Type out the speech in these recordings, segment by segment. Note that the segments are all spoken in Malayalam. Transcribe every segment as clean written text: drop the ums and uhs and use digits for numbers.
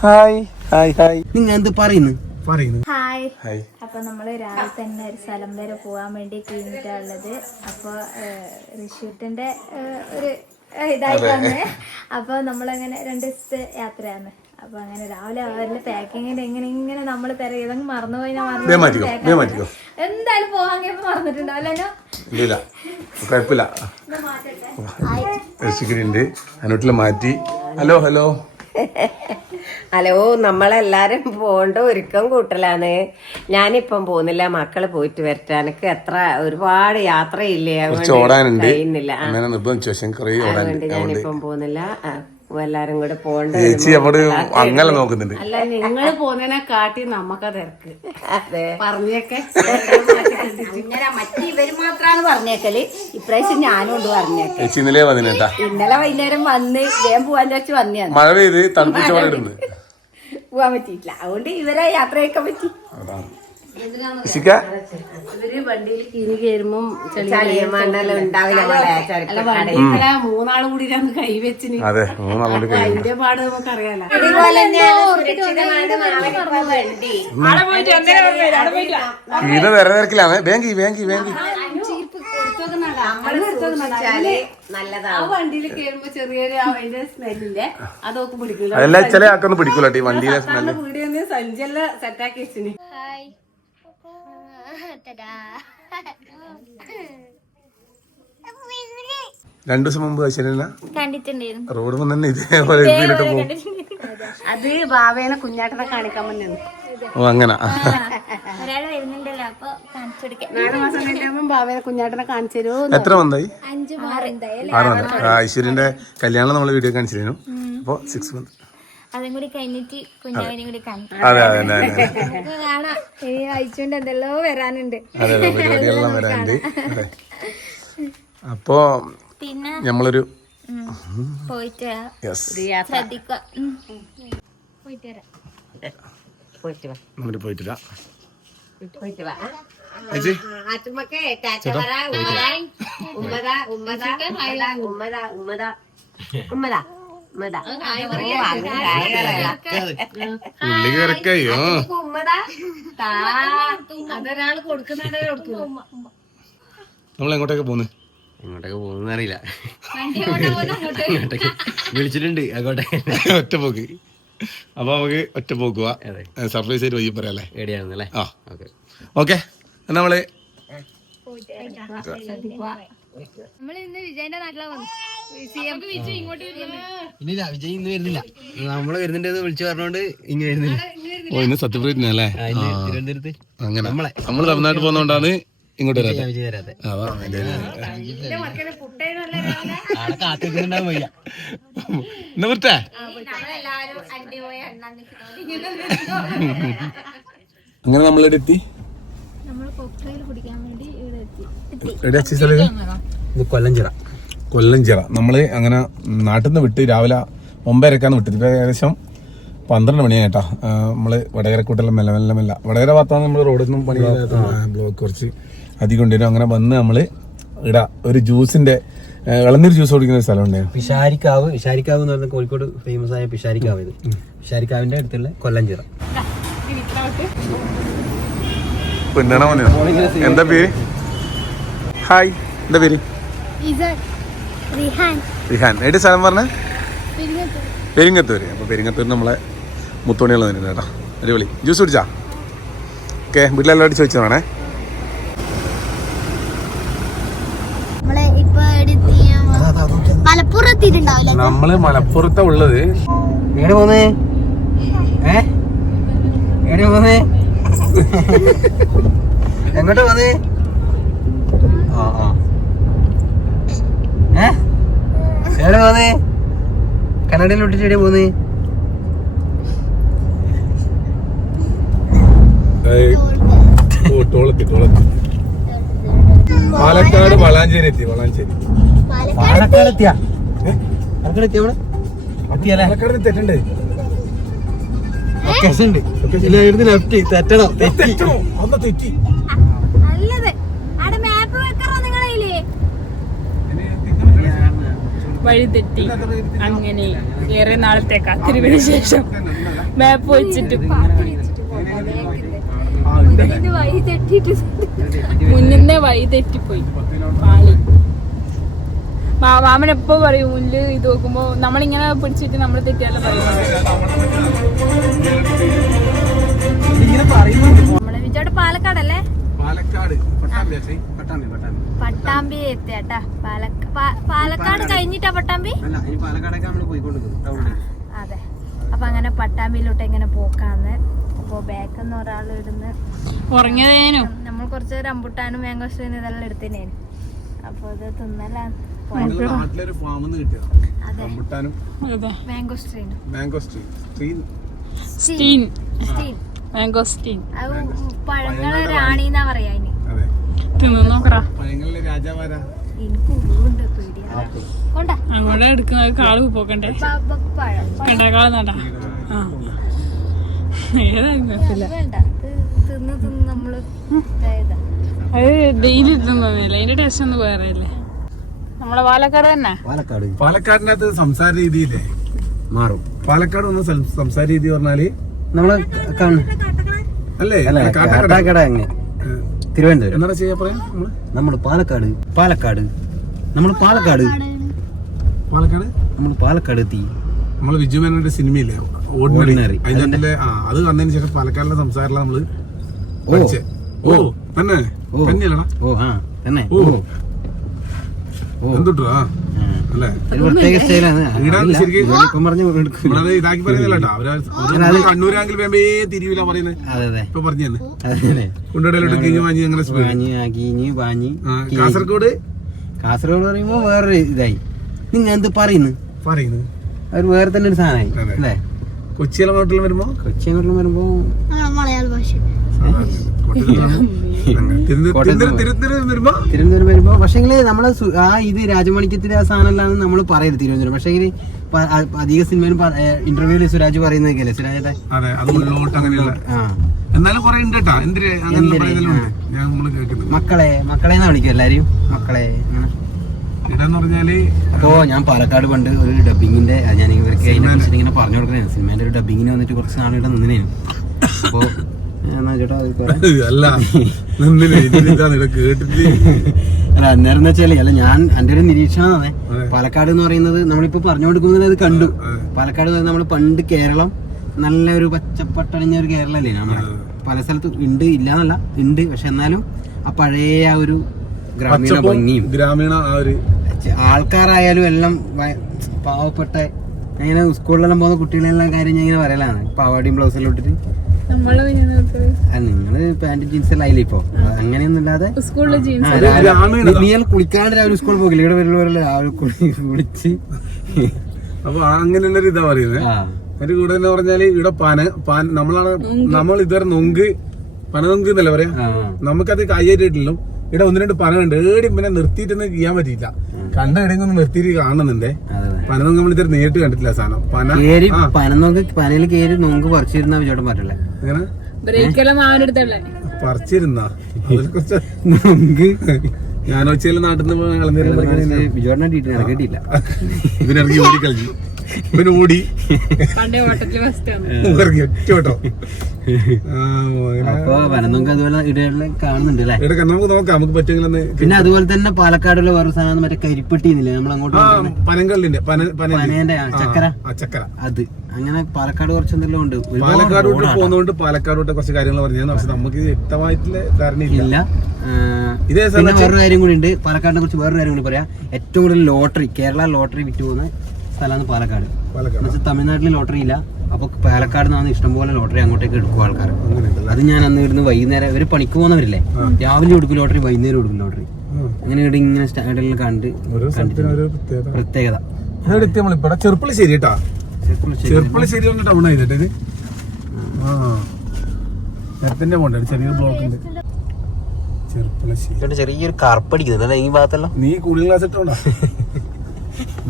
Hi hi hi. നിങ്ങൾ എന്ത് പറയുന്നു? ഹായ്. അപ്പൊ നമ്മള് രാവിലെ തന്നെ ഒരു സ്ഥലം വരെ പോകാൻ വേണ്ടി കഴിഞ്ഞിട്ടുള്ളത്. അപ്പൊ റിഷൂട്ടിന്റെ ഒരു ഇതായിട്ടാണ്. അപ്പൊ നമ്മളങ്ങനെ 2 ദിവസത്തെ യാത്രയാണ്. അപ്പൊ അങ്ങനെ രാവിലെ അവരുടെ പാക്കിങ്ങിന് ഇങ്ങനെ നമ്മള് തിരക്കിയതങ്ങ് മറന്നുപോയി. എന്തായാലും പോകാൻ മറന്നിട്ടുണ്ടാവല്ലോ. കുഴപ്പമില്ല. അനുട്ടില് മാറ്റി. ഹലോ ഹലോ ഹലോ, നമ്മളെല്ലാരും പോണ്ട ഒരുക്കം കൂട്ടലാണ്. ഞാനിപ്പം പോകുന്നില്ല, മക്കള് പോയിട്ട് വരട്ടെ. എനിക്ക് ഒരുപാട് യാത്രയില്ലേ, കഴിയുന്നില്ല. അതുകൊണ്ട് ഞാനിപ്പം പോകുന്നില്ല. എല്ലാരും കൂടെ പോകണ്ട. അങ്ങനെ നോക്കുന്നുണ്ട്. അല്ല, നിങ്ങള് പോകുന്നതിനെ കാട്ടി നമ്മക്ക തിരക്ക്. അതെ, പറഞ്ഞേക്കെ ഇവര് മാത്രാണ് പറഞ്ഞേക്കല്. ഇപ്രാവശ്യം ഞാനും കൊണ്ട് പറഞ്ഞേക്കെ. ഇന്നലെ വന്നിട്ടാ, ഇന്നലെ വൈകുന്നേരം വന്ന് വേഗം പോവാൻ വെച്ച് വന്നതാണ്. മഴ പെയ്ത് തണുപ്പിച്ചോടുന്നു പോവാൻ പറ്റിയിട്ടില്ല. അതുകൊണ്ട് ഇവരെ യാത്രയൊക്കെ പറ്റി. ഇവര് വണ്ടിയിൽ കിനി കയറുമ്പം മൂന്നാളും കൂടി കൈവച്ചിന്. അതിന്റെ പാട് നമുക്കറിയാലോ. നല്ലതാണ്. ആ വണ്ടിയിൽ കയറുമ്പോ ചെറിയൊരു അതിന്റെ സ്മെല്ലിന്റെ അതൊക്കെ പിടിക്കൂല. അതെല്ലാം ചില ആക്കൊന്നും പിടിക്കൂല വണ്ടിയിലെ സ്മെല്ല്. വീടിയൊന്ന് സഞ്ചെല്ലാം സെറ്റാക്കി വെച്ചിന്. രണ്ടു ദിവസം മുമ്പ് കണ്ടിട്ടുണ്ടായിരുന്നു റോഡ് തന്നെ ഇതേപോലെ അത് ബാവേനെ കുഞ്ഞാട്ടനെ കാണിക്കാൻ വന്നു. ഓ അങ്ങനെ. ഒരാള് വരുന്നുണ്ടല്ലോ, അപ്പൊ കാണിച്ചു കൊടുക്കാം. 4 മാസം കഴിഞ്ഞാൽ ബാവേനെ കുഞ്ഞാട്ടനെ കാണിച്ചു തരുമോ? എത്ര മന്തായി? 5 മാറുണ്ടായി. 6 മന്ത്. ഐശ്വര്യന്റെ കല്യാണം നമ്മള് വീഡിയോ കാണിച്ചിരുന്നു. അപ്പൊ 6 മന്ത്. അതും കൂടി കഴിഞ്ഞിട്ട് കുഞ്ഞാവിനെയും കൂടി കാണിച്ചു. അതെ അതെ കാണാം. ഇനി അയച്ചുകൊണ്ട് എന്തെല്ലോ വരാനുണ്ട്. അതെ പരിപാടികളെല്ലാം വരാനുണ്ട്. അപ്പൊ പിന്നെ നമ്മളൊരു പോയിട്ട് ശ്രദ്ധിക്കുക. പോയിട്ട് വരാം. നമ്മള് പോയിട്ടില്ല. ഉള്ളി കിടക്കയോ അതൊരാള് കൊടുക്കുന്നതേ കൊടുക്കൂ. നമ്മൾ എങ്ങോട്ടേക്ക് പോകുന്നു? എങ്ങോട്ടൊക്കെ പോകുന്ന അറിയില്ല. വിളിച്ചിട്ടുണ്ട് അങ്ങോട്ടെ. ഒറ്റ പോക്ക്. അപ്പൊ നമുക്ക് ഒറ്റ പോക്കുക. സർപ്രൈസ് ആയിട്ട് വൈകി പറയാല്ലേ? എവിടെയാണെന്നല്ലേ? ആ ഓക്കെ. നമ്മള് നമ്മളിന്ന് വിജയന്റെ നാട്ടിലാ വന്നു. ഇല്ല, വിജയ് ഇന്ന് വരുന്നില്ല. നമ്മള് വരുന്നുണ്ട് വിളിച്ചു പറഞ്ഞോണ്ട് ഇങ്ങ് വരുന്നില്ല. ഓ, ഇന്ന് സത്യപ്രതിജ്ഞല്ലേ? തിരുവനന്തപുരത്ത് അങ്ങനെ നമ്മള് തമിഴ്നാട്ടിൽ പോകുന്നോണ്ടാണ് ഇങ്ങോട്ട് വരാതെ. വിജയ് വരാതെ അങ്ങനെ നമ്മളിവിടെ എത്തി. കൊല്ലഞ്ചിറ. നമ്മള് അങ്ങനെ നാട്ടിൽ നിന്ന് വിട്ട് രാവിലെ 9:30 വിട്ടത്. ഇപ്പൊ ഏകദേശം 12 മണിയായിട്ടാ. നമ്മള് വടകരക്കൂട്ടെല്ലാം മെല്ലെ വടകര ഭാഗത്താണ് നമ്മള് റോഡിൽ നിന്നും പണി ബ്ലോക്ക് കുറച്ച് അധികം ഉണ്ടായിരുന്നു. അങ്ങനെ വന്ന് നമ്മള് ഇവിടെ ഒരു ജ്യൂസിന്റെ ഇളനീർ ജ്യൂസ് കുടിക്കുന്ന ഒരു സ്ഥലം ഉണ്ടായിരുന്നു. പിഷാരിക്കാവ് എന്ന് പറഞ്ഞ കോഴിക്കോട് ഫേമസ് ആയ പിഷാരിക്കാവ്. ഇത് പിഷാരിക്കാവിന്റെ അടുത്തുള്ള കൊല്ലഞ്ചിറ. എന്താ പേര്? ഹായ്, എന്താ പേര്? റിഹാൻ. എവിടെ സ്ഥലം പറഞ്ഞ? പെരിങ്ങത്തൂര്. അപ്പൊ പെരിങ്ങത്തൂര് നമ്മളെ മുത്തോണികൾ തന്നെ കേട്ടോ. അടിപൊളി. ജ്യൂസ് കുടിച്ചാ? ഓക്കെ, വീട്ടിലെല്ലാം ചോദിച്ചു വേണേ. നമ്മള് മലപ്പുറത്താ ഉള്ളത്. എവിടെ പോന്നേ? എവിടെ പോന്നേ? എങ്ങോട്ടാ പോന്നേ? എവിടെ പോന്നേ? കന്നഡയിൽ വിട്ടിട്ട് എവിടെ പോന്നേ? പാലക്കാട് വളാഞ്ചേരി എത്തി. പാലക്കാട് എത്തിയാ? ഇവിടെ പാലക്കാട് തെറ്റുണ്ട്. ലെഫ്റ്റ് തെറ്റണം. തെറ്റി. വഴി തെറ്റി. അങ്ങനെ ഏറെ നാളത്തെ കാത്തിരിവിന് ശേഷം മാപ്പ് വെച്ചിട്ട് മുന്നിന്റെ വഴി തെറ്റിപ്പോയി പാളി. മാമൻ എപ്പോ പറയും മുന്നില് ഇത് നോക്കുമ്പോ നമ്മളിങ്ങനെ പിടിച്ചിട്ട് നമ്മൾ തെറ്റിയാലും പറയും. നമ്മളെ വിജയോട് പാലക്കാടല്ലേ? പാലക്കാട് പട്ടാമ്പി എത്തിയാട്ടാ. പാലക്കാട് കഴിഞ്ഞിട്ടാ പട്ടാമ്പി? അല്ല ഇനി പാലക്കാടൊക്കെ നമ്മള് പോയിക്കൊണ്ടിരിക്കും ടൗണിൽ. അതെ. അപ്പൊ അങ്ങനെ പട്ടാമ്പിയിലോട്ട് എങ്ങനെ പോക്കാന്ന്. അപ്പൊ ബാക്കെന്ന് ഒരാൾ ഇടുന്ന് ഉറങ്ങിയതേനു. നമ്മൾ കുറച്ച് റംബുട്ടാനും മാംഗോസ്ട്രീനും ഇതെല്ലാം എടുത്തിനേനു. അപ്പൊ ഇത് തിന്നലാ. നാട്ടിലൊരു ഫാമിന്ന് കിട്ടിയ അതെ, റംബുട്ടാനും മാംഗോസ്ട്രീനും. സ്റ്റീൻ മാംഗോസ്റ്റീൻ അത് പഴങ്ങളെ റാണിന്നാ പറയാ അതിന്. തിന്നു നോക്കടാ. പഴങ്ങളിലെ രാജാവാരാ? എനിക്ക് ഉള്ളുണ്ട് പേടിയാ. കൊണ്ടാ അങ്ങോട്ട് എടുക്കുന്ന കാള് പോക്കണ്ടേ പഴം കണ്ടേക്കാളെ നടാ. ആ ഏതായാലും കുഴപ്പമില്ല. വേണ്ട, തിന്ന് തിന്ന് നമ്മള് ഇതായതാ. അത് ഡെയിലി തിന്നൊന്നുമില്ല, അതിന്റെ ടേസ്റ്റ് ഒന്ന് വേറെ അല്ലേ. നമ്മളെ പാലക്കാട് തന്നെ. പാലക്കാടിനകത്ത് സംസാര രീതിയില്ലേ മാറും. പാലക്കാട് വന്ന സംസാര രീതി പറഞ്ഞാല് നമ്മള് അല്ലേ കാട്ടാക്കട അങ്ങനെ തിരുവനന്തപുരം എന്താ ചെയ്യാ പറയാ നമ്മള് പാലക്കാട് നമ്മള് പാലക്കാട് എത്തി. നമ്മള് വിജു മേനോന്റെ സിനിമയില്ലേ ഓർഡിനറി, അതിന്റെ അത് വന്നതിന് ശേഷം പാലക്കാടിലെ സംസാരമുള്ള നമ്മള് പഠിച്ചേ. ഓ തന്നെ തന്നെയല്ലടാ. ഓ ആ തന്നെ ഓ എന്തുട്ടോ അല്ലേ? പ്രത്യേക സ്റ്റൈലാണ്. നമ്മളത് ഇതാക്കി പറയുന്നില്ലട്ടോ. അവര് കണ്ണൂരാങ്കിൽ വേമ്പേ തിരിവില്ല പറയുന്നത്. ഇപ്പൊ പറഞ്ഞു തന്നെ കൊണ്ടിടയിലോട്ട് കിഞ്ഞു വാങ്ങി അങ്ങനെ. കാസർഗോഡ് പറയുമ്പോ വേറൊരു ഇതായി. നിങ്ങൾ എന്ത് പറയുന്നു അവര് വേറെ തന്നെ ഒരു സാധനമായി അല്ലേ. കൊച്ചിയിലോട്ടിലും വരുമ്പോ മലയാള ഭാഷ തിരുവനന്തപുരം വരുമ്പോ പക്ഷേങ്കില് നമ്മള് ആ ഇത് രാജമാണിക്യത്തിന്റെ ആ സാധനമല്ലാന്ന് നമ്മൾ പറയരുത് തിരുവനന്തപുരം. പക്ഷേ അധിക സിനിമയിലും ഇന്റർവ്യൂല് സുരാജ് പറയുന്നതൊക്കെയല്ലേ സുരാജേട്ടെ. മക്കളെന്നാ വിളിക്കും എല്ലാരും മക്കളെ. അപ്പോ ഞാൻ പാലക്കാട് പണ്ട് ഒരു ഡബിങ്ങിന്റെ ഞാൻ ഇവർക്ക് അതിനെ കുറിച്ച് ഇങ്ങനെ പറഞ്ഞു കൊടുക്കണേ. സിനിമേന്റെ ഒരു ഡബിങ്ങിന് വന്നിട്ട് കുറച്ച് നാൾ ഇവിടെ നിന്നേനു. അപ്പോ അന്നേരം വെച്ചാല് അല്ല ഞാൻ എന്റെ ഒരു നിരീക്ഷണമാണ്. പാലക്കാട് എന്ന് പറയുന്നത് നമ്മളിപ്പോ പറഞ്ഞു കൊടുക്കുന്നത് അത് കണ്ടു. പാലക്കാട് നമ്മൾ പണ്ട് കേരളം നല്ലൊരു പച്ചപ്പട്ടണിഞ്ഞ ഒരു കേരളല്ലേ നമ്മളെ. പല സ്ഥലത്തും ഉണ്ട് ഇല്ലാന്നല്ല ഉണ്ട്. പക്ഷെ എന്നാലും ആ പഴയ ആ ഒരു ഗ്രാമീണ ഭംഗിയും ഗ്രാമീണ ആൾക്കാരായാലും എല്ലാം പാവപ്പെട്ട അങ്ങനെ സ്കൂളിലെല്ലാം പോകുന്ന കുട്ടികളെല്ലാം കാര്യം ഞാൻ ഇങ്ങനെ പറയലാണ്. പാവാടിയും ബ്ലൗസെല്ലാം ഇട്ടിട്ട് നിങ്ങള് പാന്റ് ജീൻസ് എല്ലാം ആയില്ലേ ഇപ്പൊ. അങ്ങനെയൊന്നും ഇല്ലാതെ നീ കുളിക്കാണ്ട് രാവിലെ സ്കൂളിൽ പോകില്ല. ഇവിടെ വരുന്നവരല്ലേ രാവിലെ കുളിച്ച്. അപ്പൊ അങ്ങനെയുള്ള ഇതാ പറയുന്നത്. അതിന്റെ കൂടെ തന്നെ പറഞ്ഞാല് ഇവിടെ നമ്മൾ ഇതുവരെ പനനൊങ്ക് എന്നല്ല പറയാ. നമുക്കത് കയ്യേറ്റിട്ടില്ലോ. ഇവിടെ ഒന്ന് രണ്ട് പന ഉണ്ട്. ഏടി പിന്നെ നിർത്തിയിട്ടൊന്നും ചെയ്യാൻ പറ്റിയില്ല. കണ്ട എവിടെയൊന്നും നിർത്തിയിട്ട് കാണുന്നുണ്ടേ. പനനൊങ്ക് നമ്മൾ ഇതുവരെ നേരിട്ട് കണ്ടിട്ടില്ല സാധനം. പനയിൽ കയറി നൊങ്ക് പറിച്ചിരുന്ന വിചാരം പറ്റില്ല. എങ്ങനെ പറിച്ചിരുന്ന ഞാൻ ഒച്ചയില് നാട്ടിൽ നിന്ന് വിജോടിനെ കേട്ടില്ല. ഇവനിറങ്ങി ഓടി കളിച്ചു. ഇവന് ഓടി ഒറ്റോട്ടോ. അപ്പൊ വനനൊങ്ക് അതുപോലെ ഇടയിലെ കാണുന്നുണ്ട് അല്ലേ. നമുക്ക് നോക്കാം നമുക്ക് പറ്റുമെങ്കിലൊന്ന്. പിന്നെ അതുപോലെ തന്നെ പാലക്കാടുള്ള വേറെ സാധനം മറ്റേ കരിപ്പെട്ടിന്നില്ലേ നമ്മൾ അങ്ങോട്ട് പനങ്കല്ലിന്റെ പനേന്റെ ചക്കര അത് അങ്ങനെ പാലക്കാട് കുറച്ച് എന്തെല്ലാം ഉണ്ട്. പാലക്കാടോട്ട് പോകുന്നതുകൊണ്ട് പാലക്കാടോട്ട് കുറച്ച് കാര്യങ്ങൾ പറഞ്ഞാൽ പക്ഷെ നമുക്ക് വ്യക്തമായിട്ടുള്ള ധാരണയില്ല. പിന്നെ വേറൊരു കാര്യം കൂടി ഉണ്ട് പാലക്കാടിനെ കുറിച്ച്. വേറൊരു കാര്യം കൂടി പറയാം. ഏറ്റവും കൂടുതൽ ലോട്ടറി കേരള ലോട്ടറി വിറ്റ് പോകുന്ന സ്ഥലമാണ് പാലക്കാട്. എന്നുവെച്ചാൽ തമിഴ്നാട്ടിൽ ലോട്ടറി ഇല്ല. അപ്പൊ പാലക്കാട് നിന്നാണ് ഇഷ്ടംപോലെ ലോട്ടറി അങ്ങോട്ടേക്ക് എടുക്കും ആൾക്കാർ. അത് ഞാൻ അന്ന് ഇവിടുന്ന് വൈകുന്നേരം ഇവര് പണിക്ക് പോകുന്നവരില്ലേ രാവിലെ കൊടുക്കും ലോട്ടറി, വൈകുന്നേരം കൊടുക്കും ലോട്ടറി. അങ്ങനെ ഇവിടെ ഇങ്ങനെ സ്റ്റാൻഡിൽ കണ്ട് പ്രത്യേകത. ചെറുപ്പളശ്ശേരി കേട്ടാ. ചെറുപ്പളശ്ശേരി ടൗൺ ആയിട്ട് ഇത് നേരത്തിന്റെ പോണ്ട ചെറിയൊരു ബ്ലോക്ക് ഉണ്ട്. ചെറുപ്പളശ്ശേരി ചെറിയൊരു കറുപ്പടിക്കുന്നുണ്ട് ഈ ഭാഗത്തെല്ലാം. നീ കൂളിംഗ് ഗ്ലാസ് ഇട്ടോണ്ടാ.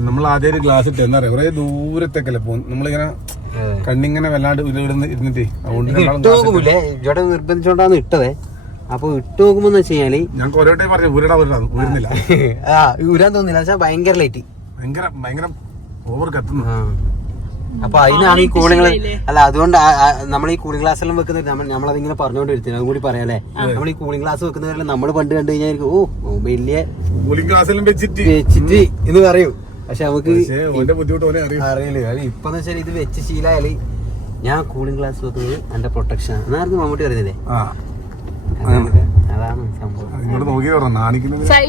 നമ്മൾ ആദ്യം ഒരു ഗ്ലാസ് ഇട്ട് എന്താ പറയാ കുറെ ദൂരത്തേക്കല്ലേ പോകും. നമ്മളിങ്ങനെ കണ്ണിങ്ങനെ വല്ലാണ്ട് ഇരുന്നിട്ടേ ഇവിടെ നിർബന്ധിച്ചോണ്ടാന്ന് ഇട്ടതേ. അപ്പൊ ഇട്ട് നോക്കുമ്പോ വെച്ചാല് ഞാൻ ഓരോ ടൈം പറഞ്ഞു ഊരുന്നില്ല. ഊരാൻ തോന്നില്ല. ഭയങ്കര ലൈറ്റ് ഭയങ്കര ഓവർ കത്തുന്നു. അപ്പൊ അതിനാണ് ഈ കൂളിംഗ് അല്ല അതുകൊണ്ട് നമ്മൾ ഈ കൂളിംഗ് ഗ്ലാസ് എല്ലാം വെക്കുന്നത് നമ്മളതിങ്ങനെ പറഞ്ഞുകൊണ്ടിരുന്നത് അതും കൂടി പറയാല്ലേ. നമ്മൾ ഈ കൂളിംഗ് ഗ്ലാസ് വെക്കുന്നവരല്ല നമ്മൾ പണ്ട് കണ്ടു കഴിഞ്ഞാൽ ഓ വലിയ കൂളിംഗ് ഗ്ലാസ് വെച്ചിട്ട് എന്ന് പറയും. പക്ഷെ നമുക്ക് അറിയില്ല. ഇപ്പൊ വെച്ചാൽ ഇത് വെച്ച് ശീലമായാല് ഞാൻ കൂളിംഗ് ഗ്ലാസ് വെക്കുന്നത് എന്റെ പ്രൊട്ടക്ഷൻ എന്നായിരുന്നു മമ്മൂട്ടി പറയുന്നില്ലേ. അതാണ് സംഭവം.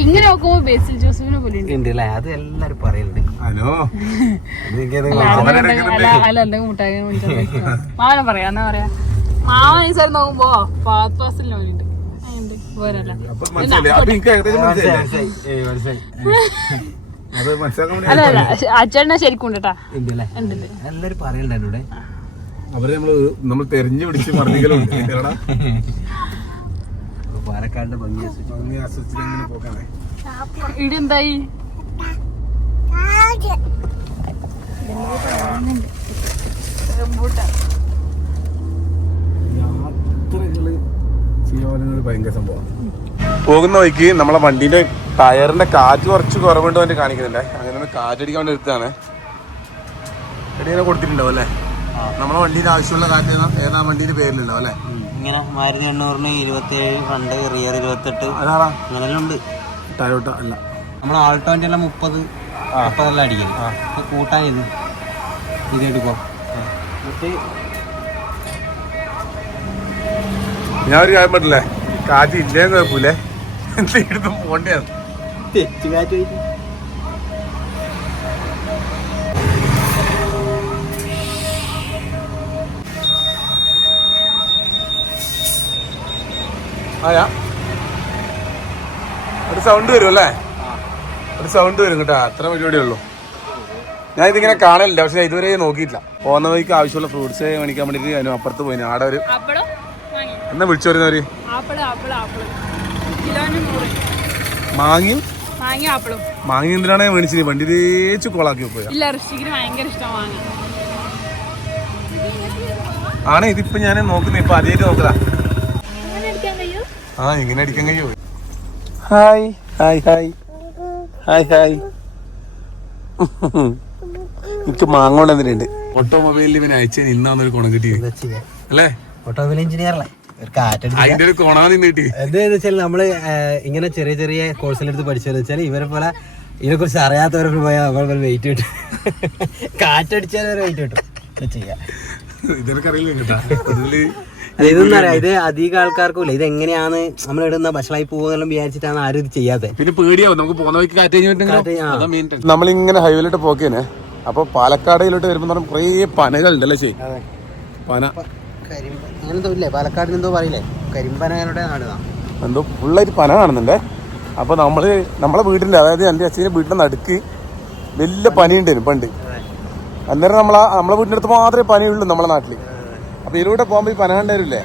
ഇങ്ങനെ നോക്കുമ്പോ ബേസിൽ ജോസഫിനെ പോലെ ഉണ്ട് അല്ലേ, അത് എല്ലാരും പറയലുണ്ട്. മാവനെ പറയാ എന്നാ പറയാ മാവൻ ഈ സാർ നോക്കുമ്പോ പാസിൽ നോക്കിണ്ട് പോരല്ല. അല്ല അല്ല അച്ഛനെ ശരിക്കും ഉണ്ട് കേട്ടാ. എല്ലാരും പറയലുണ്ട്. അവരെ നമ്മൾ തെരഞ്ഞു പിടിച്ച് മർദ്ദിക്കലുണ്ട്. പാലക്കാടിന്റെ ഭംഗി പോക്കാണേ. ഇടെന്തായി ഭയങ്കര സംഭവം. പോകുന്ന വഴിക്ക് നമ്മളെ വണ്ടീന്റെ ടയറിന്റെ കാറ്റ് കുറച്ച് കുറവുണ്ട് വേണ്ടി കാണിക്കുന്നുണ്ട്. അങ്ങനെ ഒന്ന് കാറ്റടിക്കാൻ വേണ്ടി എടുത്താണ്. എടിയെ കൊടുത്തിട്ടുണ്ടാവും അല്ലേ? നമ്മളെ വണ്ടീന്റെ ആവശ്യമുള്ള കാറ്റ് ഏതാ വണ്ടീന്റെ പേരിലുണ്ടാവും അല്ലേ? ഇങ്ങനെ മാരുതി 800 27 ഫ്രണ്ട് റിയർ 28 അങ്ങനെല്ലാം ഉണ്ട്. ടയോട്ട അല്ല, നമ്മൾ ആൾട്ടോന്റെ എല്ലാം 30 അടിക്കല് കൂട്ടാനിത് ഇതെടുക്കോ. ഞാൻ ഒരു കാര്യം പറ്റില്ലേ, കാറ്റ് ഇല്ലേന്ന് കുഴപ്പമില്ലേ, എന്തെടുത്തും പോണ്ടിയാണ്. തെച്ചു കാറ്റ് പോയിട്ട് ഒരു സൗണ്ട് വരും അല്ലേ? ഒരു സൗണ്ട് വരും കേട്ടോ. അത്ര പരിപാടിയേ ഉള്ളൂ. ഞാൻ ഇതിങ്ങനെ കാണലില്ല, പക്ഷെ ഇതുവരെ നോക്കിയിട്ടില്ല. പോകുന്ന വഴിക്ക് ആവശ്യമുള്ള ഫ്രൂട്ട്സ് മേടിക്കാൻ വേണ്ടിട്ട് അതിന് അപ്പുറത്ത് പോയി. ആടെ ഒരു എന്നാ വിളിച്ചു വരുന്നവര് മാങ്ങി എന്തിനാണ് മേടിച്ചത്? വണ്ടി തേച്ച് കോളാക്കി പോയാ ആണ്. ഇതിപ്പോ ഞാൻ നോക്കുന്നത് ഇപ്പൊ ആദ്യമായിട്ട് നോക്കലാ. ആ ഇങ്ങനെ അടിക്കാൻ കഴിയോ? Hi hi hi hi hi. എനിക്ക് മാങ്ങ കൊണ്ട് എന്തിനുണ്ട്. ഓട്ടോമൊബൈലിൽ ഇവന് അയച്ചു ഇന്നാന്നൊരു കുണം കിട്ടിയത് അല്ലേ? ഓട്ടോമൊബൈൽ എഞ്ചിനീയറല്ലേ, ഒരു കാറ്റ് അതിന്റെ ഒരു കുണ നിന്നിട്ട്. എന്താന്ന് വെച്ചാൽ നമ്മള് ഇങ്ങനെ ചെറിയ ചെറിയ കോഴ്സിലെടുത്ത് പഠിച്ചതെന്ന് വെച്ചാൽ ഇവരെ പോലെ ഇതിനെ കുറിച്ച് അറിയാത്തവരൊക്കെ പോയാൽ നമ്മൾ വെയിറ്റ് കിട്ടും. കാറ്റടിച്ചാൽ വരെ വെയിറ്റ് കിട്ടും. ചെയ്യാം ഇതൊന്നും അറിയാം. ഇത് അധികം ആൾക്കാർക്കും ഇത് എങ്ങനെയാണ് നമ്മൾ ഇടുന്ന ഭക്ഷണമായി പോകുന്നെല്ലാം വിചാരിച്ചിട്ടാണ് ആരും ഇത് ചെയ്യാതെ. പിന്നെ പേടിയാവും നമുക്ക് പോകുന്ന വഴിക്ക് കാറ്റ്. നമ്മളിങ്ങനെ ഹൈവേയിലോട്ട് പോക്കേനെ. അപ്പൊ പാലക്കാടിലോട്ട് വരുമ്പോ കുറേ പനകളുണ്ടല്ലേ? ശരി, പന അങ്ങനെന്തോ ഇല്ലേ പാലക്കാടിന് എന്തോ പറയില്ലേ, കരിമ്പനകളുടെ നാടുതാ എന്തോ ഫുള്ളായിട്ട് പന കാണുന്നുണ്ടേ. അപ്പൊ നമ്മളെ വീട്ടിന്റെ, അതായത് എൻ്റെ അച്ഛൻ്റെ വീട്ടിന്റെ നടുക്ക് വലിയ പനിയുണ്ടായിരുന്നു പണ്ട്. അന്നേരം നമ്മളെ വീടിൻ്റെ അടുത്ത് മാത്രമേ പനിയുള്ളൂ നമ്മളെ നാട്ടില്. അപ്പൊ ഇതിലൂടെ പോകുമ്പോ ഈ പന കണ്ടവരില്ലേ,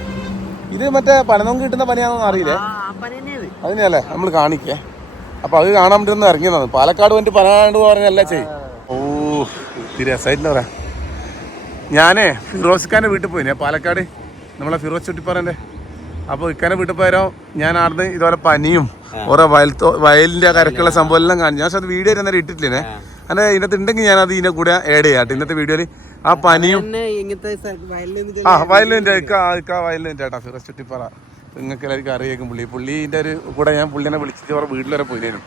ഇത് മറ്റേ പനനോക്ക് കിട്ടുന്ന പനിയാണെന്ന് അറിയില്ലേ? അതിനല്ലേ നമ്മൾ കാണിക്കേ. അപ്പൊ അത് കാണാൻ വേണ്ടി ഒന്ന് ഇറങ്ങിയതാണ്. പാലക്കാട് വന്നിട്ട് പന കണ്ടു പറഞ്ഞല്ല ചെയ്യും. ഓ ഇത്തിരി രസമായിട്ടില്ല പറയാ. ഞാനേ ഫിറോസ്ഖാന്റെ വീട്ടിൽ പോയി, പാലക്കാട് നമ്മളെ ഫിറോസ് ചുട്ടിപ്പാറന്റെ. അപ്പോൾ ഇക്കാനെ വീട്ടിൽ പോയാലോ ഞാൻ ആടുന്ന് ഇതുപോലെ പനിയും ഓരോ വയലിന്റെ കരക്കുള്ള സംഭവം എല്ലാം കാണിച്ചു. ഞാൻ അത് വീഡിയോ അന്നേരം ഇട്ടിട്ടില്ലേ, അങ്ങനെ ഇതിനകത്ത് ഉണ്ടെങ്കിൽ ഞാൻ അത് ഇതിനെ കൂടെ ആഡ് ചെയ്യാം ഇന്നത്തെ വീഡിയോയിൽ. ആ പനിയും വയലിൻ്റെ വയലിൻ്റെ ചേട്ടാ ഫിറോസ് ചുട്ടിപ്പാറ. നിങ്ങൾക്ക് എല്ലാവർക്കും അറിയാക്കും. പുള്ളീൻ്റെ ഒരു കൂടെ ഞാൻ പുള്ളിനെ വിളിച്ചിട്ട് അവരുടെ വീട്ടിൽ വരെ പോയിരുന്നു.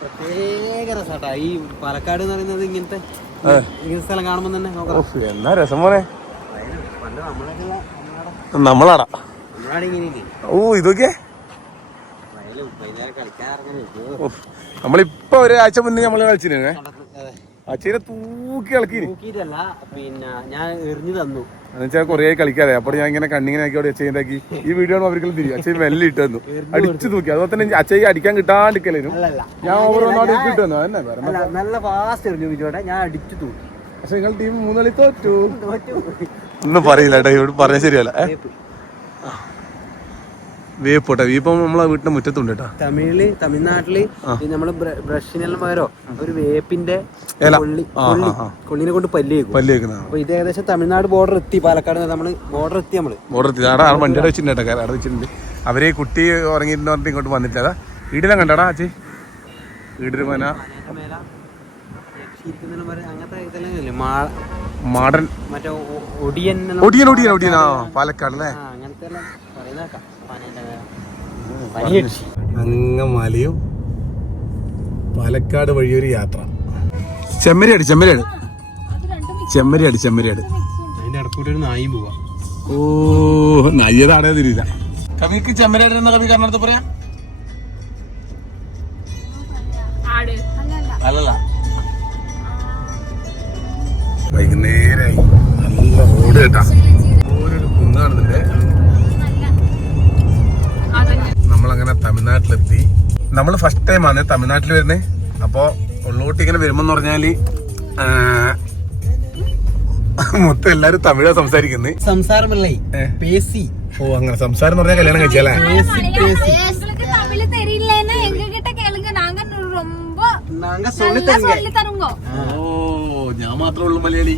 പ്രത്യേക രസാട്ടാ ഈ പാലക്കാട് എന്ന് പറയുന്നത്. ഇങ്ങനത്തെ സ്ഥലം കാണുമ്പോൾ തന്നെ എന്നാ രസം പോലെ നമ്മളാടാ. ഓ ഇതൊക്കെ നമ്മളിപ്പോ ഒരാഴ്ച മുന്നേ നമ്മള് കളിച്ചിരുന്നേ. അച്ഛനെ തൂക്കി കളിക്കില്ല, പിന്നെ ഞാൻ എറിഞ്ഞു തന്നു എന്നുവെച്ചാൽ കൊറേ കളിക്കാതെ. അപ്പോൾ ഞാൻ ഇങ്ങനെ കണ്ണിങ്ങനെ ആക്കി അവിടെ അച്ഛനാക്കി ഈ വീഡിയോ അവർക്കെല്ലാം തിരിയും. അച്ഛൻ വെല്ലം ഇട്ട് തന്നു, അടിച്ചു തൂക്കി. അതുപോലെ തന്നെ അച്ഛൻ അടിക്കാൻ കിട്ടാണ്ടിരിക്കലും ഞാൻ ഓവർ ഇട്ടു തന്നു. നല്ല ഫാസ്റ്റ് എറിഞ്ഞു ഞാൻ അടിച്ചു തൂക്കി. പക്ഷെ നിങ്ങൾ ടീം 3 കളി തോറ്റു. ഒന്നും പറയില്ല കേട്ടോ, ഇവിടെ പറഞ്ഞ ശരിയല്ല. വേപ്പോട്ടെ, വീപ്പം നമ്മളെ വീട്ടിന്റെ മുറ്റത്തുണ്ട് കേട്ടോ. തമിഴ്നാട്ടില് നമ്മള് ബ്രഷിനെല്ലാം പകരോ ഒരു വേപ്പിന്റെ കൊള്ളിനെ കൊണ്ട് പല്ല് വെക്കുന്ന. അപ്പൊ ഇത് ഏകദേശം തമിഴ്നാട് ബോർഡർ എത്തി. പാലക്കാട് നമ്മള് ബോർഡർ എത്തി. ബോർഡർ എത്തി. അവിടെ വണ്ടിയുടെ വെച്ചിട്ടുണ്ട് കേട്ടോ, അവിടെ വെച്ചിട്ടുണ്ട്. അവര് കുട്ടി ഉറങ്ങിയിട്ട് പറഞ്ഞിട്ട് ഇങ്ങോട്ട് വന്നിട്ടില്ല. വീട്ടിലും കണ്ടാടാ അച്ഛൻ വീടിന് മന മാടൻ മറ്റേ ഒടിയൻ ഒടിയൻ ഒടിയൻ ഒടിയൻ ആ പാലക്കാട് അല്ലേ. അങ്ങനത്തെ എല്ലാം പറയുന്നേക്കാം. പനിയടിച്ച് അങ്ങമാലിയും പാലക്കാട് വഴിയൊരു യാത്ര. ചെമ്മരിയാട് ചെമ്മരിയാട് ചെമ്മരിയാട് ചെമ്മരിയാട്. അതിന്റെ ഇടക്കൂടി ഒരു നായും പോവാ. ഓ നയ്യതാടേ തിരിയില്ല. കവിക്ക് ചെമ്മരിയാട് എന്ന കവി കർണാടകത്തിൽ പറയാ അല്ലല്ല. വൈകുന്നേരമായി നല്ല റോഡ് കേട്ടാ. ഓരോ കുന്ന് കാണുന്നുണ്ട്. നമ്മളങ്ങനെ തമിഴ്നാട്ടിലെത്തി. നമ്മൾ ഫസ്റ്റ് ടൈം ആണ് തമിഴ്നാട്ടിൽ വരുന്നത്. അപ്പോ ഉള്ളോട്ട് ഇങ്ങനെ വരുമ്പോന്ന് പറഞ്ഞാല് മൊത്തം എല്ലാരും തമിഴാ സംസാരിക്കുന്നത്. സംസാരമല്ലേ പേസി. ഓ അങ്ങനെ സംസാരം എന്ന് പറഞ്ഞാൽ കല്യാണം കഴിച്ചല്ലേ. தமிழ் தெரியலன்னா எங்ககிட்ட கேளுங்க, நாங்க ரொம்ப നാങ്ക சொல்லி தருங்க. ഓ ഞാൻ മാത്രമേ ഉള്ളൂ മലയാളി,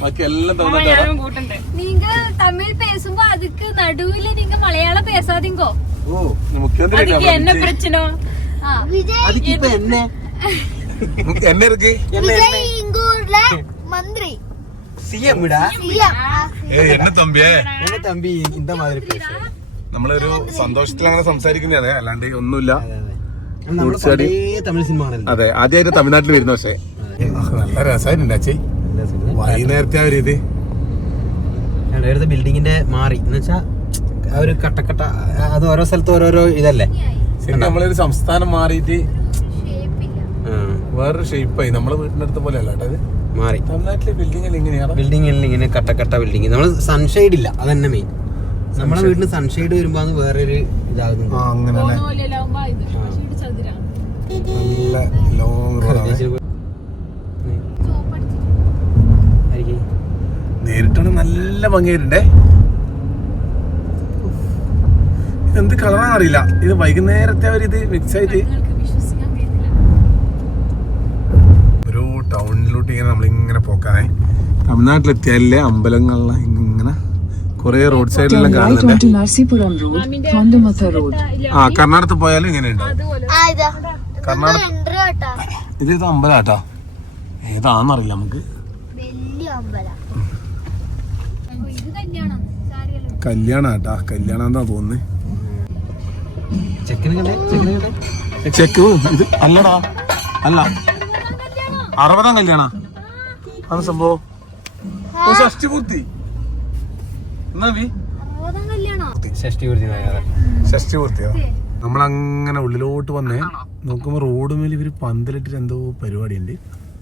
ബാക്കി എല്ലാം തമിഴ്നാട്ടാണ്. நீங்க தமிழ் பேசும்போ அதுக்கு நடுவுல நீங்க மலையாளம் பேசாதீங்கோ. ഓ മുഖ്യമന്ത്രി என்ன பிரச்சனை? അതിക്ക് ഇപ്പൊ എന്നെ എന്നെ ഇருக்கு விஜய் இங்க ஊர்ல மந்திரி സിഎം ഇടാ. എന്നെ തമ്പിയേ. എന്നെ തമ്പി ഇന്ത മാതിരി പേസ. നമ്മളൊരു സന്തോഷത്തിൽ അങ്ങനെ സംസാരിക്കുന്നതാണ്, അല്ലാണ്ട് ഒന്നുമില്ല. നമ്മുടെ പഴയ തമിഴ് സിനിമ ആണല്ലോ. അതെ, ആദ്യമായിട്ട് തമിഴ്നാട്ടിൽ വരുന്ന. പക്ഷേ നല്ല രസമായിട്ടുണ്ട് അച്ഛേ. വൈകുന്നേരത്തെ ആ ഒരു ഇത് ഇവിടുത്തെ ബിൽഡിങ്ങിന്റെ മാറി എന്ന് വെച്ചാ ആ ഒരു കട്ടക്കട്ട, അത് ഓരോ സ്ഥലത്ത് ഓരോരോ ഇതല്ലേ. ശരിക്കും നമ്മളൊരു സംസ്ഥാനം മാറിയിട്ട് വേറൊരു ഷേപ്പായി. നമ്മളെ വീടിന്റെ അടുത്ത പോലെ അല്ല കേട്ടോ മാറി. തമിഴ്നാട്ടിലെ ബിൽഡിംഗ് എങ്ങനെയാണ്? ബിൽഡിങ്ങിൽ ഇങ്ങനെ കട്ടക്കട്ട ബിൽഡിങ്. നമ്മള് സൺഷെയ്ഡ് ഇല്ല, അതന്നെ മെയിൻ. നമ്മളെ വീട്ടിന് സൺഷെയ്ഡ് വരുമ്പോ അത് വേറൊരു ഇതാകുന്നു. അങ്ങനെ നല്ല ലോങ് റോഡാണ്. നേരിട്ടാണ് നല്ല ഭംഗിയായിട്ടുണ്ടേ. ഇതെന്ത് കളറാണെന്ന് അറിയില്ല. ഇത് വൈകുന്നേരത്തെ ഒരു ഇത് മിക്സ് ആയിട്ട് ഒരു ടൗണിലോട്ട് ഇങ്ങനെ നമ്മളിങ്ങനെ പോക്കാനേ. തമിഴ്നാട്ടിലെത്തിയാലേ അമ്പലങ്ങളിലെ ഇങ്ങനെ കുറെ റോഡ് സൈഡിലെല്ലാം കാണുന്നുണ്ട്. ആ കർണാടകത്തിൽ പോയാലും ഇങ്ങനെ ഉണ്ട്. കർണാടക ഇത് അമ്പലാട്ടാ, ഏതാന്നറിയില്ല നമുക്ക്. കല്യാണാട്ടാ, കല്യാണാന്നാ തോന്നുന്നത്. ചെക്ക് ഇത് അല്ലടാ, അല്ല 60-ാം കല്യാണ. അത് സംഭവം ഷഷ്ടിപൂർത്തി. ഷഷ്ടിപൂർത്തിയോ? നമ്മളങ്ങനെ ഉള്ളിലോട്ട് വന്നേ നോക്കുമ്പോ റോഡ് മേലെ ഇവര് പന്തലിട്ടിട്ട് എന്തോ പരിപാടി ഉണ്ട്.